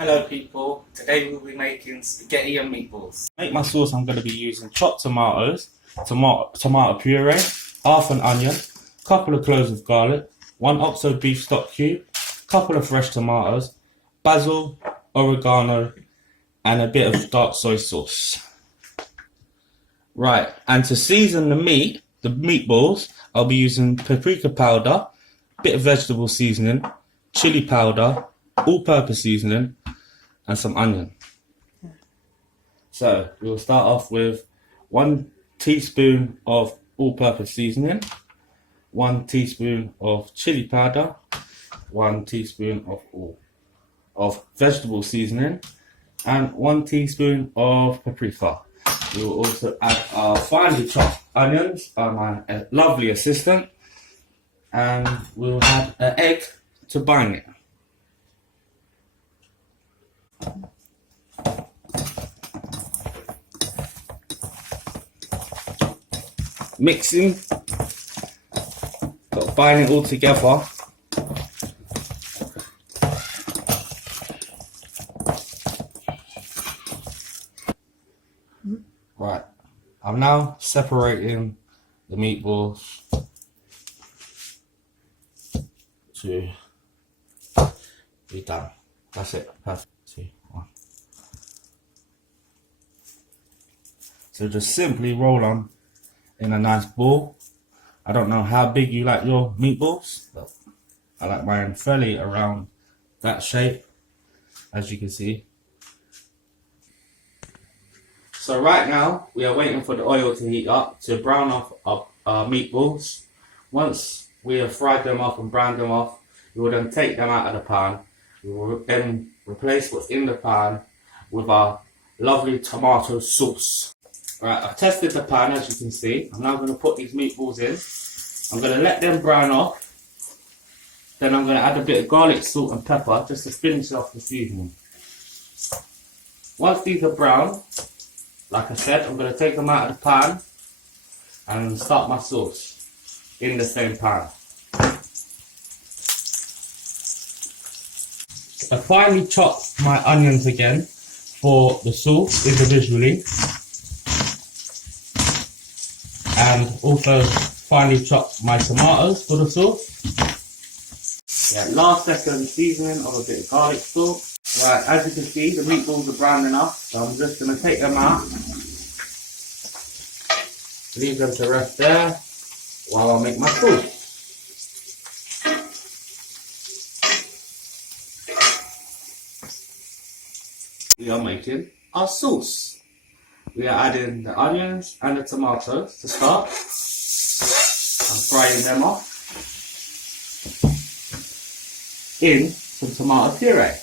Hello people, today we'll be making spaghetti and meatballs. To make my sauce I'm going to be using chopped tomatoes, tomato puree, half an onion, couple of cloves of garlic, 1 oxo beef stock cube, couple of fresh tomatoes, basil, oregano and a bit of dark soy sauce. Right, and to season the meatballs, I'll be using paprika powder, bit of vegetable seasoning, chili powder, all-purpose seasoning and some onion. So we'll start off with 1 teaspoon of all-purpose seasoning, 1 teaspoon of chili powder, 1 teaspoon of vegetable seasoning and 1 teaspoon of paprika. We will also add our finely chopped onions by my lovely assistant, and we'll add an egg to bind it. Mixing, got to bind it all together. Right, I'm now separating the meatballs to be done. That's it. Perfect. 2, 1. So just simply roll on in a nice ball. I don't know how big you like your meatballs, but I like mine fairly around that shape, as you can see. So right now we are waiting for the oil to heat up to brown off our meatballs. Once we have fried them off and browned them off, we will then take them out of the pan. We will then replace what's in the pan with our lovely tomato sauce. Right, I've tested the pan, as you can see. I'm now going to put these meatballs in. I'm going to let them brown off. Then I'm going to add a bit of garlic, salt and pepper just to finish off the seasoning. Once these are brown, like I said, I'm going to take them out of the pan and start my sauce in the same pan. I finely chopped my onions again for the sauce individually, and also finely chopped my tomatoes for the sauce. Yeah, last second seasoning of a bit of garlic salt. Right, as you can see, the meatballs are brown enough, so I'm just going to take them out, leave them to rest there while I make my sauce. We are making our sauce. We are adding the onions and the tomatoes to start. I'm frying them off in some tomato puree.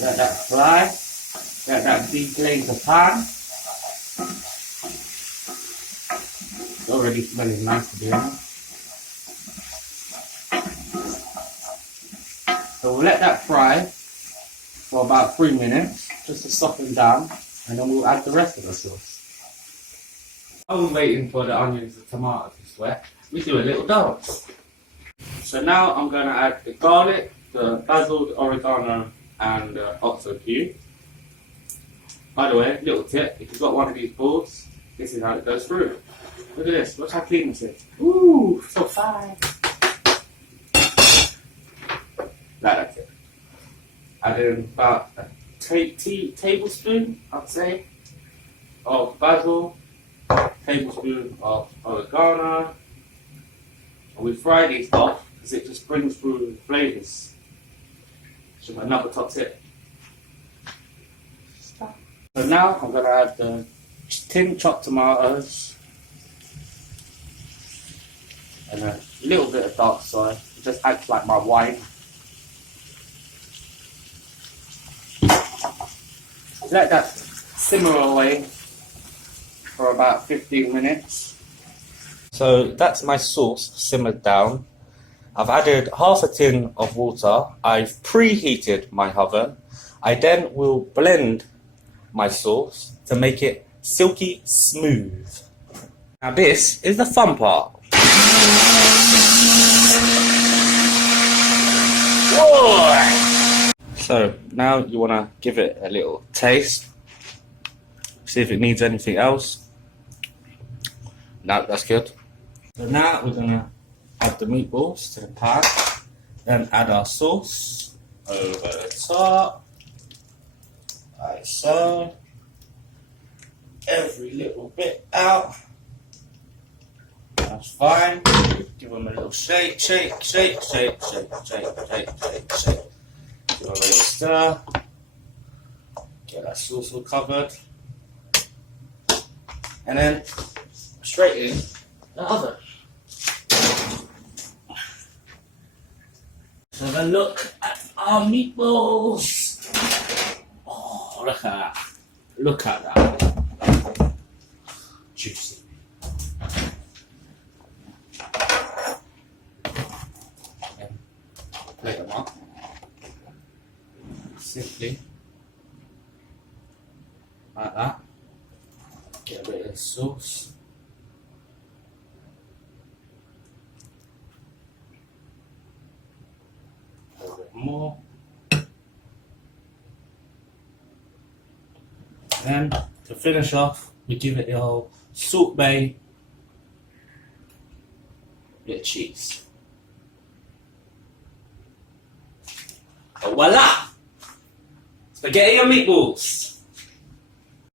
Let that fry. Let that deglaze the pan. It's already smelling nice, to be honest. So we'll let that fry for about 3 minutes, just to soften down, and then we'll add the rest of the sauce. I was waiting for the onions and tomatoes to sweat. We do a little dance. So now I'm going to add the garlic, the basil, the oregano, and the oxo cube. By the way, little tip, if you've got one of these balls, this is how it goes through. Look at this, watch how clean this is. Ooh, so fine. That's it. Add in about a tablespoon, I'd say, of basil, tablespoon of oregano. And we fry these off because it just brings through the flavours. So another top tip. So now I'm going to add the tin chopped tomatoes and a little bit of dark soy. It just acts like my wine. Let that simmer away for about 15 minutes. So that's my sauce simmered down. I've added half a tin of water. I've preheated my oven. I then will blend my sauce to make it silky smooth. Now this is the fun part. So now you want to give it a little taste. See if it needs anything else. No, that's good. So now we're going to add the meatballs to the pan. Then add our sauce over the top. Like so. Every little bit out. That's fine. Give them a little shake, shake, shake, shake, shake, shake, shake, shake, shake. Give them a little stir. Get that sauce all covered. And then straight in the oven. Let's have a look at our meatballs. Oh, look at that. Look at that. Juicy. Plate them up. Simply like that. Get a bit of the sauce. A little bit more. Then to finish off, we give it the whole Salt Bay bit of cheese. And voila! Spaghetti and meatballs!